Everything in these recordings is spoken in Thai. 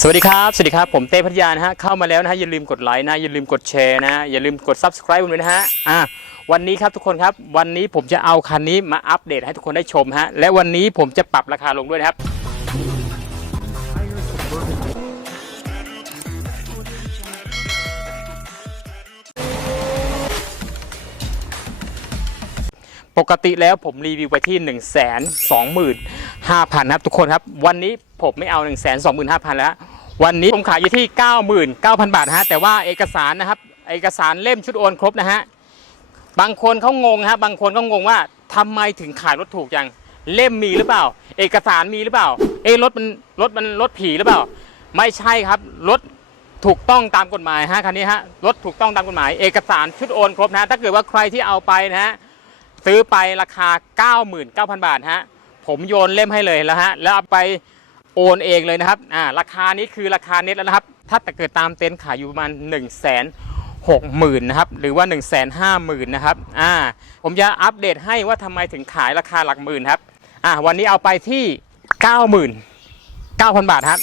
สวัสดีครับ สวัสดีครับ ผมเต้พัทยานะฮะ เข้ามาแล้วนะฮะ อย่าลืมกดไลค์นะ อย่าลืมกดแชร์นะ อย่าลืมกด subscribe ด้วยนะฮะ อ่าวันนี้ครับทุกคนครับ วันนี้ผมจะเอาคันนี้มาอัปเดตให้ทุกคนได้ชมฮะ และวันนี้ผมจะปรับราคาลงด้วยนะครับ ปกติแล้วผมรีวิวไปที่ 1 2 5 0 0 0ครับทุกคนครับ วันนี้ผมไม่เอา 1 2 5 0 0 0 แล้ว วันนี้ผมขายอยู่ที่ 99,000 บาทนะฮะแต่ว่าเอกสารนะครับ เอกสารเล่มชุดโอนครบนะฮะบางคนเขางงฮะบางคนก็งงว่าทำไมถึงขายรถถูกจังเล่มมีหรือเปล่า เอกสารมีหรือเปล่า เอะรถมันรถมันรถผีหรือเปล่า ไม่ใช่ครับรถถูกต้องตามกฎหมายฮะคันนี้ฮะรถถูกต้องตามกฎหมาย เอกสารชุดโอนครบนะฮะถ้าเกิดว่าใครที่เอาไปนะฮะ ซื้อไปราคา 99,000 บาทฮะผมโยนเล่มให้เลยแล้วฮะแล้วเอาไปโอนเองเลยนะครับอ่าราคานี้คือราคาเน็ตแล้วนะครับ ถ้าแต่เกิดตามเต็นท์ขายอยู่ประมาณ1 6 0 0 0 0นะครับหรือว่า 1 5 0 0 0 0นะครับอ่าผมจะอัปเดตให้ว่าทำไมถึงขายราคาหลักหมื่นครับอ่าวันนี้เอาไปที่ 99,000 บาทครับ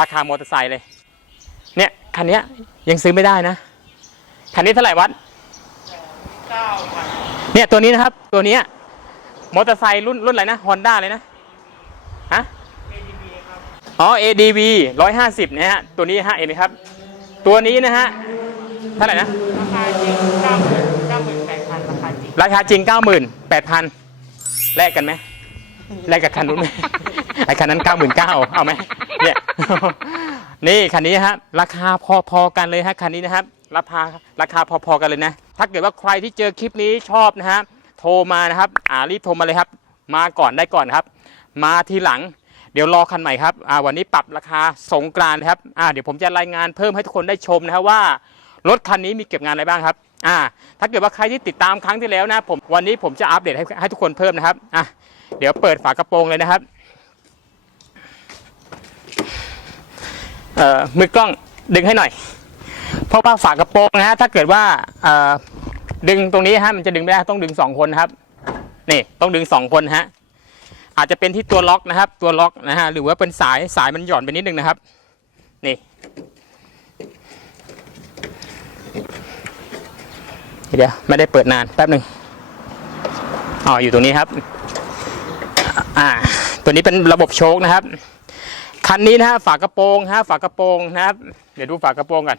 ราคามอเตอร์ไซค์เลยเนี่ยคันนี้ยยังซื้อไม่ได้นะ คันนี้เท่าไหร่วัด เนี่ยตัวนี้นะครับ ตัวเนี้ยมอเตอร์ไซค์รุ่นรุ่นอะไรนะฮอนด้าเลยนะฮะอ๋อ ADV 150นะฮะตัวนี้ฮะเห็นไหมครับ ตัวนี้นะฮะเท่าไหร่นะราคาจริงเก้าหมื่นเก้าหมื่นแปดพันราคาจริงราคาจริง98,000แลกกันไหมแลกกับคันนู้นไหมไอคันนั้น99,000เอาไหมเนี่ยนี่คันนี้ฮะราคาพอๆกันเลยฮะคันนี้นะครับ ราคาราคาพอๆกันเลยนะ ถ้าเกิดว่าใครที่เจอคลิปนี้ชอบนะฮะโทรมานะครับอ่ารีบโทรมาเลยครับ มาก่อนได้ก่อนครับ มาทีหลัง เดี๋ยวรอคันใหม่ครับอ่าวันนี้ปรับราคาสงกรานต์ครับอ่าเดี๋ยวผมจะรายงานเพิ่มให้ทุกคนได้ชมนะครับว่ารถคันนี้มีเก็บงานอะไรบ้างครับอ่าถ้าเกิดว่าใครที่ติดตามครั้งที่แล้วนะผมวันนี้ผมจะอัปเดตให้ให้ทุกคนเพิ่มนะครับอะเดี๋ยวเปิดฝากระโปรงเลยนะครับเอ่อมือกล้องดึงให้หน่อย เพราะว่าฝากระโปรงนะฮะถ้าเกิดว่าดึงตรงนี้ฮะมันจะดึงไม่ได้ต้องดึงสองคนครับนี่ต้องดึงสองคนฮะอาจจะเป็นที่ตัวล็อกนะครับ ตัวล็อกนะฮะหรือว่าเป็นสายสายมันหย่อนไปนิดนึงนะครับ นี่เดี๋ยวไม่ได้เปิดนานแป๊บหนึ่งอ๋ออยู่ตรงนี้ครับอ่าตัวนี้เป็นระบบโชคนะครับคันนี้นะฮะฝากระโปรงฮะฝากระโปรงนะครับ เดี๋ยวดูฝากระโปรงกัน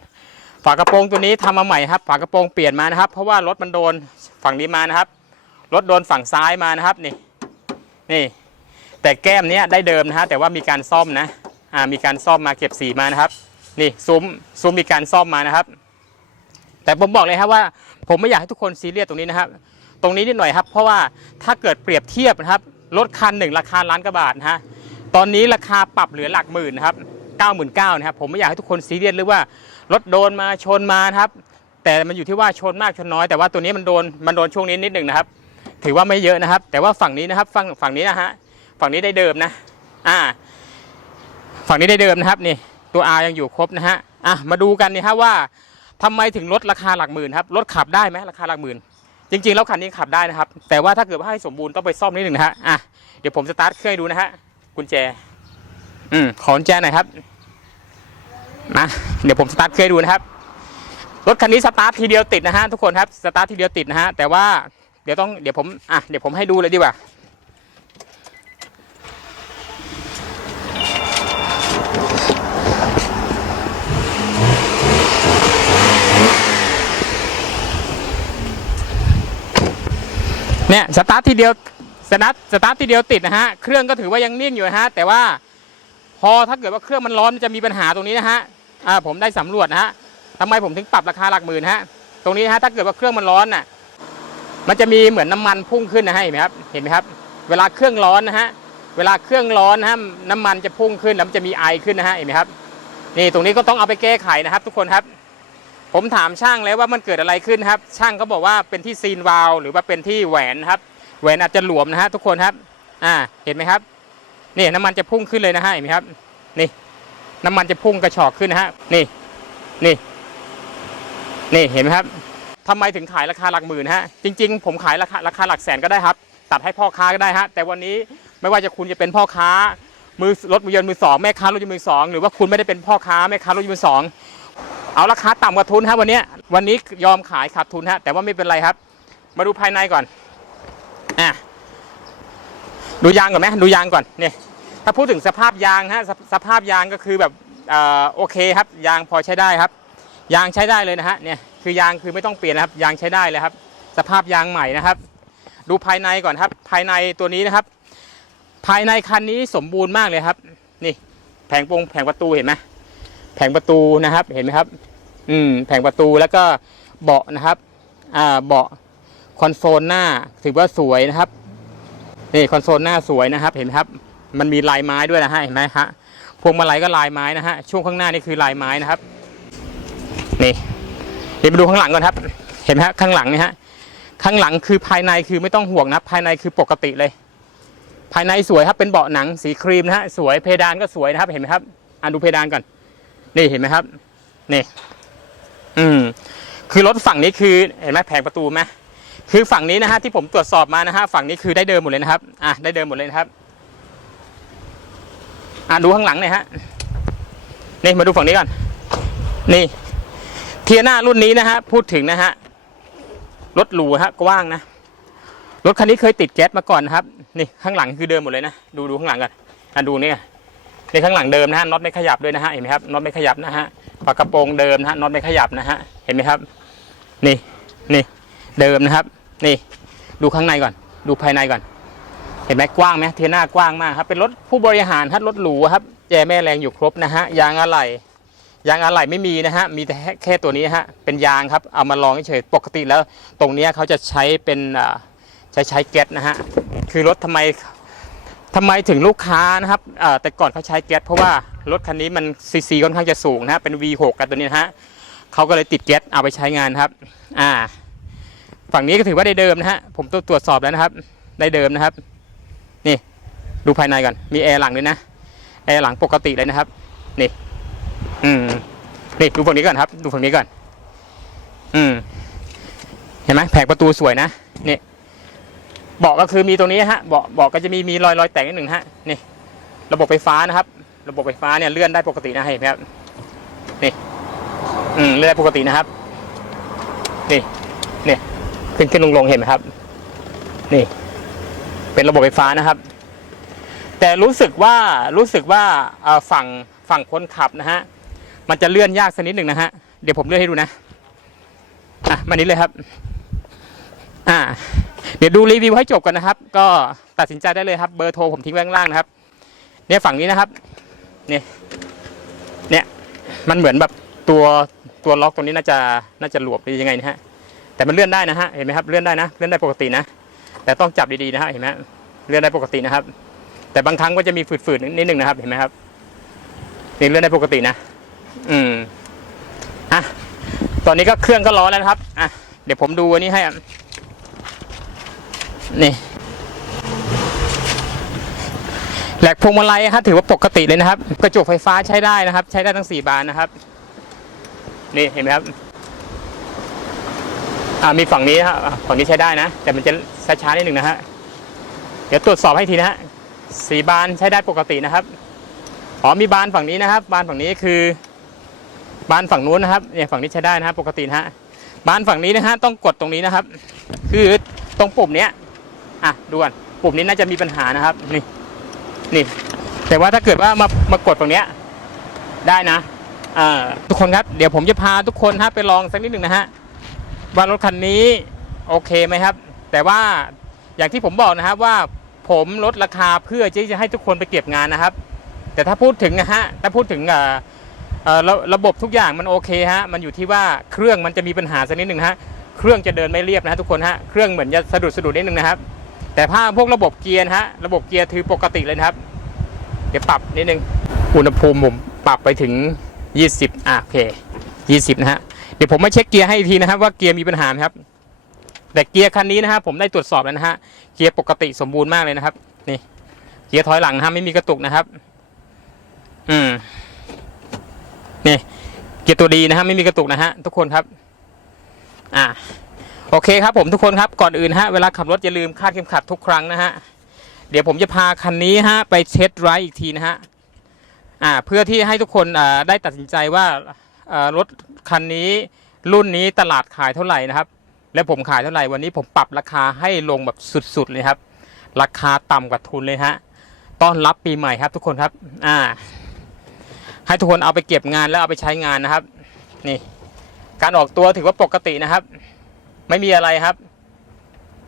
ฝากระโปรงตัวนี้ทำมาใหม่ครับ ฝากระโปรงเปลี่ยนมานะครับ เพราะว่ารถมันโดนฝั่งนี้มานะครับ รถโดนฝั่งซ้ายมานะครับนี่ นี่ แต่แก้มเนี้ยได้เดิมนะฮะแต่ว่ามีการซ่อมนะ อ่ามีการซ่อมมาเก็บสีมานะครับ นี่ซุ้มซุ้มมีการซ่อมมานะครับ แต่ผมบอกเลยครับว่า ผมไม่อยากให้ทุกคนซีเรียสตรงนี้นะครับ ตรงนี้นิดหน่อยครับ เพราะว่าถ้าเกิดเปรียบเทียบนะครับรถคันหนึ่งราคาล้านกว่าบาทนะฮะตอนนี้ราคาปรับเหลือหลักหมื่นนะครับ99,000นะครับผมไม่อยากให้ทุกคนซีเรียสหรือว่า รถโดนมาชนมานะครับ แต่มันอยู่ที่ว่าชนมากชนน้อยแต่ว่าตัวนี้มันโดนมันโดนช่วงนี้นิดหนึ่งนะครับ ถือว่าไม่เยอะนะครับ แต่ว่าฝั่งนี้นะครับฝั่งฝั่งนี้นะฮะฝั่งนี้ได้เดิมนะอ่า ฝั่งนี้ได้เดิมนะครับนี่ตัว R ยังอยู่ครบนะฮะอะมาดูกันนี่ฮะว่าทำไมถึงลดราคาหลักหมื่นครับรถขับได้ไหมราคาหลักหมื่น จริงๆแล้วคันนี้ขับได้นะครับ แต่ว่าถ้าเกิดว่าให้สมบูรณ์ต้องไปซ่อมนิดหนึ่งนะฮะอะเดี๋ยวผมสตาร์ทเครื่องดูนะฮะกุญแจ อืมขอกุญแจหน่อยครับ มาเดี๋ยวผมสตาร์ทเครื่องดูนะครับ รถคันนี้สตาร์ททีเดียวติดนะฮะทุกคนครับสตาร์ททีเดียวติดนะฮะแต่ว่าเดี๋ยวต้องเดี๋ยวผมอะเดี๋ยวผมให้ดูเลยดีกว่าเนี่ยสตาร์ททีเดียวสตาร์ทสตาร์ททีเดียวติดนะฮะเครื่องก็ถือว่ายังนิ่งอยู่นะฮะแต่ว่าพอถ้าเกิดว่าเครื่องมันร้อนจะมีปัญหาตรงนี้นะฮะ อ่าผมได้สำรวจนะฮะทำไมผมถึงปรับราคาหลักหมื่นฮะ ตรงนี้ฮะถ้าเกิดว่าเครื่องมันร้อนน่ะ มันจะมีเหมือนน้ำมันพุ่งขึ้นนะฮะเห็นไหมครับ เห็นไหมครับ เวลาเครื่องร้อนนะฮะ เวลาเครื่องร้อนนะฮะน้ำมันจะพุ่งขึ้นแล้วมันจะมีไอขึ้นนะฮะเห็นไหมครับ นี่ตรงนี้ก็ต้องเอาไปแก้ไขนะครับ ทุกคนครับ ผมถามช่างแล้วว่ามันเกิดอะไรขึ้นครับ ช่างเขาบอกว่าเป็นที่ซีนวาลหรือว่าเป็นที่แหวนครับ แหวนอาจจะหลวมนะฮะทุกคนครับ อ่า เห็นไหมครับ นี่น้ำมันจะพุ่งขึ้นเลยนะฮะเห็นไหมครับ นี่ น้ำมันจะพุ่งกระชอกขึ้นนะฮะนี่นี่ นี่เห็นไหมครับทำไมถึงขายราคาหลักหมื่นฮะจริง ๆ ผมขายราคาราคาหลักแสนก็ได้ครับ ตัดให้พ่อค้าก็ได้ฮะแต่วันนี้ไม่ว่าจะคุณจะเป็นพ่อค้า มือรถมือยนต์มือสองแม่ค้ารถยนต์มือสองหรือว่าคุณไม่ได้เป็นพ่อค้าแม่ค้ารถยนต์มือสองเอาราคาต่ำกว่าทุนฮะวันนี้วันนี้ยอมขายขาดทุนฮะแต่ว่าไม่เป็นไรครับ มาดูภายในก่อนอะดูยางก่อนไหมดูยางก่อนเนี่ย ถ้าพูดถึงสภาพยางฮะสสภาพยางก็คือแบบออโอเคครับ ยางพอใช้ได้ครับ ยางใช้ได้เลยนะฮะเนี่ยคือยางคือไม่ต้องเปลี่ยนนะครับ ยางใช้ได้เลยครับ สภาพยางใหม่นะครับ ดูภายในก่อนครับ ภายในตัวนี้นะครับ ภายในคันนี้สมบูรณ์มากเลยครับ นี่ แผงปงแผงประตูเห็นไหมแผงประตูนะครับเห็นไหมครับ อืมแผงประตูแล้วก็เบาะนะครับอ่าเบาะคอนโซลหน้าถือว่าสวยนะครับนี่คอนโซลหน้าสวยนะครับ เห็นไหมครับ มันมีลายไม้ด้วยนะฮะเห็นไหมฮะพวงมาลัยก็ลายไม้นะฮะช่วงข้างหน้านี่คือลายไม้นะครับ นี่เดี๋ยวมาดูข้างหลังก่อนครับ เห็นไหมฮะข้างหลังนี่ฮะข้างหลังคือภายในคือไม่ต้องห่วงนะภายในคือปกติเลย ภายในสวยครับเป็นเบาะหนังสีครีมนะฮะสวยเพดานก็สวยนะครับเห็นไหมครับอ่านดูเพดานก่อนนี่เห็นไหมครับนี่ อืม คือรถฝั่งนี้คือเห็นไหมแผงประตูไหมคือฝั่งนี้นะฮะที่ผมตรวจสอบมานะฮะฝั่งนี้คือได้เดิมหมดเลยนะครับ อะได้เดิมหมดเลยนะครับ อะดูข้างหลังหน่อยฮะ นี่มาดูฝั่งนี้ก่อน นี่ เทียนารุ่นนี้นะฮะ พูดถึงนะฮะ รถหรูฮะ กว้างนะ รถคันนี้เคยติดแก๊สมาก่อนนะครับ นี่ข้างหลังคือเดิมหมดเลยนะ ดูดูข้างหลังกันอะดูนี่นี่ข้างหลังเดิมนะฮะ น็อตไม่ขยับด้วยนะฮะ เห็นไหมครับ น็อตไม่ขยับนะฮะฝากกระโปรงเดิมนะฮะ น็อตไม่ขยับนะฮะ เห็นไหมครับ นี่ นี่ เดิมนะครับ นี่ ดูข้างในก่อน ดูภายในก่อน เห็นไหมกว้างไหมเทียน่ากว้างมากครับ เป็นรถผู้บริหารฮะรถหรูครับแจแม่แรงอยู่ครบนะฮะยางอะไหล่ยางอะไหล่ไม่มีนะฮะมีแต่แค่ตัวนี้ฮะเป็นยางครับเอามาลองเฉยปกติแล้ว ตรงนี้เขาจะใช้เป็นใช้ใช้แก๊สนะฮะคือรถทำไมทำไมถึงลูกค้านะครับแต่ก่อนเขาใช้แก๊สเพราะว่ารถคันนี้มันซีซีค่อนข้างจะสูงนะฮะเป็น V6 กันตัวนี้นะฮะเขาก็เลยติดแก๊สเอาไปใช้งานครับอ่าฝั่งนี้ก็ถือว่าได้เดิมนะฮะผมตรวตรวจสอบแล้วนะครับได้เดิมนะครับ นี่ดูภายในก่อนมีแอร์หลังด้วยนะแอร์หลังปกติเลยนะครับ นี่อืมนี่ดูฝั่งนี้ก่อนครับ ดูฝั่งนี้ก่อน อืม เห็นไหมแผงประตูสวยนะนี่เบาะก็คือมีตรงนี้ฮะเบาะเบาะก็จะมีมีรอยรอยแตกนิดหนึ่งฮะนี่ ระบบไฟฟ้านะครับ ระบบไฟฟ้าเนี่ยเลื่อนได้ปกตินะเห็นไหมครับนี่ อืมเลื่อนได้ปกตินะครับ นี่ นี่ขึ้นขึ้นลงลงเห็นไหมครับ นี่ เป็นระบบไฟฟ้านะครับ แต่รู้สึกว่ารู้สึกว่าฝั่งฝั่งคนขับนะฮะมันจะเลื่อนยากสักนิดหนึ่งนะฮะเดี๋ยวผมเลื่อนให้ดูนะอะมานี้เลยครับ อ่า เดี๋ยวดูรีวิวให้จบกันนะครับ ก็ตัดสินใจได้เลยครับ เบอร์โทรผมทิ้งไว้ข้างล่างนะครับ เนี่ยฝั่งนี้นะครับเนี่ยเนี่ย มันเหมือนแบบตัวตัวล็อกตรงนี้น่าจะน่าจะหลวมหรือยังไงนะฮะแต่มันเลื่อนได้นะฮะเห็นไหมครับเลื่อนได้นะเลื่อนได้ปกตินะ แต่ต้องจับดีๆนะฮะเห็นไหมเลื่อนได้ปกตินะครับ แต่บางครั้งก็จะมีฝืดๆนิดนึงนะครับ เห็นไหมครับนี่เลื่อนได้ปกตินะ อืมอะตอนนี้ก็เครื่องก็ร้อนแล้วนะครับอะเดี๋ยวผมดูอันนี้ให้นี่แหลกพวงมาลัยครับถือว่าปกติเลยนะครับ กระจกไฟฟ้าใช้ได้นะครับ ใช้ได้ทั้งสี่บานนะครับ นี่เห็นไหมครับ อ่ามีฝั่งนี้ฮะอะฝั่งนี้ใช้ได้นะ แต่มันจะ ช้าๆนิดหนึ่งนะฮะ เดี๋ยวตรวจสอบให้ทีนะฮะสีบานใช้ได้ปกตินะครับ อ๋อมีบานฝั่งนี้นะครับ บานฝั่งนี้คือบานฝั่งนู้นนะครับ เนี่ยฝั่งนี้ใช้ได้นะครับปกตินะฮะ บานฝั่งนี้นะฮะต้องกดตรงนี้นะครับ คือตรงปุ่มเนี้ย อะดูก่อนปุ่มนี้น่าจะมีปัญหานะครับ นี่ นี่ แต่ว่าถ้าเกิดว่ามามากดตรงเนี้ยได้นะอ่าทุกคนครับ เดี๋ยวผมจะพาทุกคนฮะไปลองสักนิดหนึ่งนะฮะว่ารถคันนี้โอเคไหมครับ แต่ว่าอย่างที่ผมบอกนะครับว่าผมลดราคาเพื่อที่จะให้ทุกคนไปเก็บงานนะครับ แต่ถ้าพูดถึงนะฮะถ้าพูดถึงอ่อเอ่อระระบบทุกอย่างมันโอเคฮะมันอยู่ที่ว่าเครื่องมันจะมีปัญหาสักนิดหนึ่งฮะเครื่องจะเดินไม่เรียบนะฮะทุกคนฮะเครื่องเหมือนจะสะดุดสะดุดนิดนึงนะครับ แต่ถ้าพวกระบบเกียร์ฮะระบบเกียร์ถือปกติเลยนะครับ เดี๋ยวปรับนิดนึงอุณหภูมิผมปรับไปถึง 20อะโอเค 20 นะฮะเดี๋ยวผมมาเช็คเกียร์ให้อีกทีนะครับว่าเกียร์มีปัญหาไหมครับ แต่เกียร์คันนี้นะครับผมได้ตรวจสอบแล้วนะฮะเกียร์ปกติสมบูรณ์มากเลยนะครับ นี่ เกียร์ถอยหลังนะฮะไม่มีกระตุกนะครับ อืมนี่ เกียร์ตัวดีนะฮะไม่มีกระตุกนะฮะทุกคนครับ อ่าโอเคครับผมทุกคนครับก่อนอื่นฮะเวลาขับรถอย่าลืมคาดเข็มขัดทุกครั้งนะฮะเดี๋ยวผมจะพาคันนี้ฮะไปเช็ดไรอีกทีนะฮะอ่าเพื่อที่ให้ทุกคนอ่าได้ตัดสินใจว่าอ่ารถคันนี้รุ่นนี้ตลาดขายเท่าไหร่นะครับ และผมขายเท่าไหร่วันนี้ผมปรับราคาให้ลงแบบสุดๆเลยครับ ราคาต่ำกว่าทุนเลยฮะต้อนรับปีใหม่ครับทุกคนครับ อ่า ให้ทุกคนเอาไปเก็บงานแล้วเอาไปใช้งานนะครับ นี่ การออกตัวถือว่าปกตินะครับ ไม่มีอะไรครับ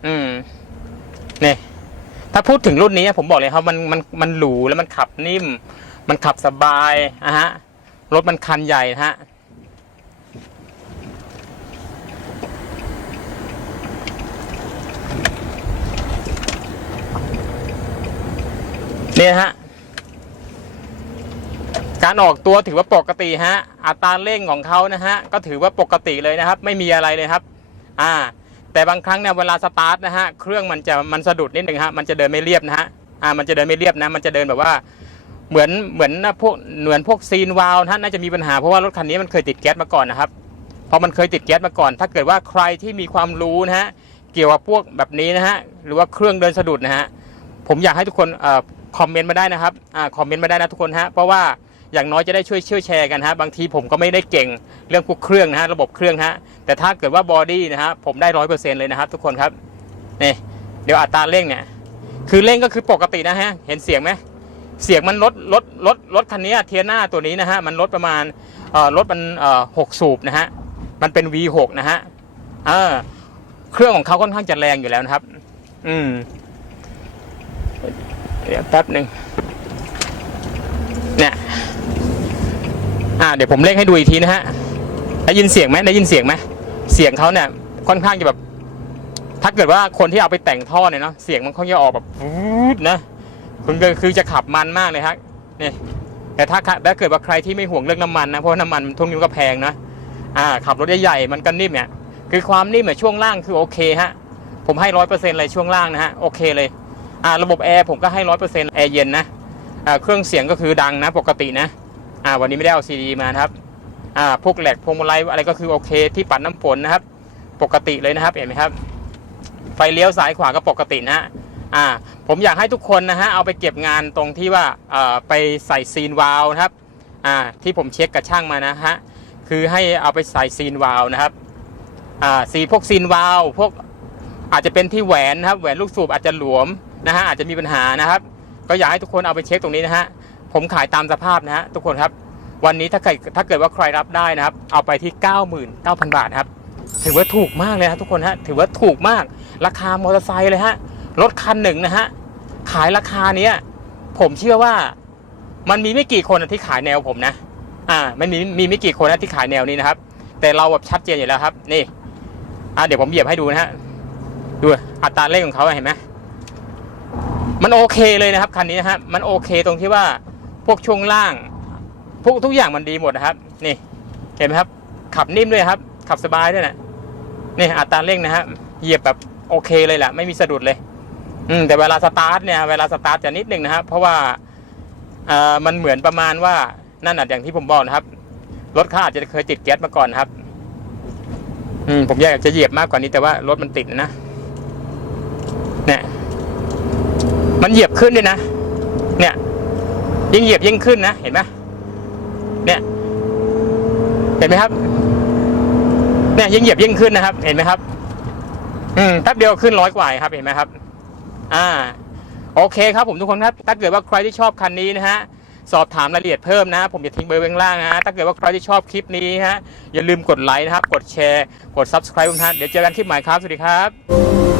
อืมนี่ถ้าพูดถึงรุ่นนี้ผมบอกเลยครับมันมันมันหรูแล้วมันขับนิ่ม มันขับสบายอะฮะรถมันคันใหญ่นะฮะ เนี่ยฮะ การออกตัวถือว่าปกติฮะ อัตราเร่งของเขานะฮะ ก็ถือว่าปกติเลยนะครับ ไม่มีอะไรเลยครับ อ่า แต่บางครั้งเนี่ยเวลาสตาร์ทนะฮะ เครื่องมันจะมันสะดุดนิดหนึ่งฮะ มันจะเดินไม่เรียบนะฮะ อ่า มันจะเดินไม่เรียบนะ มันจะเดินแบบว่าเหมือนเหมือนนะพวกเหมือนพวกซีนวาลนะฮะน่าจะมีปัญหาเพราะว่ารถคันนี้มันเคยติดแก๊สมาก่อนนะครับพอมันเคยติดแก๊สมาก่อน ถ้าเกิดว่าใครที่มีความรู้นะฮะเกี่ยวกับพวกแบบนี้นะฮะหรือว่าเครื่องเดินสะดุดนะฮะผมอยากให้ทุกคนเอ่อ คอมเมนต์มาได้นะครับอ่าคอมเมนต์มาได้นะทุกคนฮะเพราะว่าอย่างน้อยจะได้ช่วยช่วยแชร์กันฮะบางทีผมก็ไม่ได้เก่งเรื่องพวกเครื่องนะฮะระบบเครื่องฮะแต่ถ้าเกิดว่าบอดี้นะฮะผมได้ร้อยเปอร์เซ็นต์เลยนะครับ ทุกคนครับนี่เดี๋ยวอัตราเร่งเนี่ยคือเร่งก็คือปกตินะฮะเห็นเสียงไหมเสียงมันลดลดลดลดคันนี้เทียน่าตัวนี้นะฮะมันลดประมาณเอ่อลดมันเอ่อหกสูบนะฮะมันเป็น V6 นะฮะเออเครื่องของเขาค่อนข้างจะแรงอยู่แล้วนะครับ อืม ดี๋ยวแป๊บหนึ่งเนี่ยอ่าเดี๋ยวผมเร่งให้ดูอีกทีนะฮะได้ยินเสียงไหมได้ยินเสียงไหมเสียงเขาเนี่ยค่อนข้างจะแบบ ถ้าเกิดว่าคนที่เอาไปแต่งท่อเนี่ยเนาะเสียงมันเขาจะออกแบบวูดนะคุณก็คือจะขับมันมากเลยฮะนี่แต่ถ้าถ้าเกิดว่าใครที่ไม่ห่วงเรื่องน้ำมันนะเพราะน้ำมันทุกนี้ก็แพงนะอ่าขับรถใหญ่ๆมันก็นิ่มเนี่ยคือความนิ่มเนี่ยช่วงล่างคือโอเคฮะผมให้ร้อยเปอร์เซ็นต์เลยช่วงล่างนะฮะโอเคเลย อ่าระบบแอร์ผมก็ให้ร้อยเปอร์เซ็นต์แอร์เย็นนะอ่าเครื่องเสียงก็คือดังนะปกตินะอ่าวันนี้ไม่ได้เอาซีดีมาครับอ่าพวกแหลกพวงมาลัยอะไรก็คือโอเคที่ปัดน้ำฝนนะครับ ปกติเลยนะครับเห็นไหมครับ ไฟเลี้ยวซ้ายขวาก็ปกตินะฮะอ่าผมอยากให้ทุกคนนะฮะเอาไปเก็บงานตรงที่ว่าเอ่อไปใส่ซีนวาลวนะครับอ่าที่ผมเช็คกับช่างมานะฮะคือให้เอาไปใส่ซีนวาลวนะครับอ่าสีพวกซีนวาลวพวกอาจจะเป็นที่แหวนนะครับแหวนลูกสูบอาจจะหลวม นะฮะอาจจะมีปัญหานะครับ ก็อยากให้ทุกคนเอาไปเช็คตรงนี้นะฮะผมขายตามสภาพนะฮะทุกคนครับวันนี้ถ้าใครถ้าเกิดว่าใครรับได้นะครับ เอาไปที่ 99,000 บาทครับ ถือว่าถูกมากเลยนะทุกคนฮะถือว่าถูกมากราคามอเตอร์ไซค์เลยฮะรถคันหนึ่งนะฮะขายราคาเนี้ยผมเชื่อว่ามันมีไม่กี่คนที่ขายแนวผมนะ อ่ามันมีมีไม่กี่คนนะที่ขายแนวนี้นะครับ แต่เราแบบชัดเจนอยู่แล้วครับ นี่ อ่าเดี๋ยวผมเหยียบให้ดูนะฮะดูอัตราเร่งของเขาเห็นไหม มันโอเคเลยนะครับคันนี้นะฮะมันโอเคตรงที่ว่าพวกช่วงล่างพวกทุกอย่างมันดีหมดนะครับ นี่เห็นไหมครับ ขับนิ่มด้วยครับ ขับสบายด้วยนะนี่อัตราเร่งนะฮะเหยียบแบบโอเคเลยแหละไม่มีสะดุดเลย อืมแต่เวลาสตาร์ทเนี่ยเวลาสตาร์ทจะนิดนึงนะครับเพราะว่าอ่อมันเหมือนประมาณว่านั่นน่ะอย่างที่ผมบอกนะครับรถเขาอาจจะเคยติดแก๊สมาก่อนนครับ อืมผมอยากจะเหยียบมากกว่านี้แต่ว่ารถมันติดนะเนี่ย มันเหยียบขึ้นด้วยนะ เนี่ย ยิ่งเหยียบยิ่งขึ้นนะ เห็นไหมเนี่ย เห็นไหมครับ เนี่ยยิ่งเหยียบยิ่งขึ้นนะครับ เห็นไหมครับ อืมแป๊บเดียวขึ้นร้อยกว่าครับ เห็นไหมครับ อ่า โอเคครับผมทุกคนครับ ถ้าเกิดว่าใครที่ชอบคันนี้นะฮะสอบถามรายละเอียดเพิ่มนะ ผมจะทิ้งเบอร์ไว้ข้างล่างนะฮะถ้าเกิดว่าใครที่ชอบคลิปนี้ฮะอย่าลืมกดไลค์นะครับ กดแชร์ กด subscribe นะฮะเดี๋ยวเจอกันคลิปใหม่ครับ สวัสดีครับ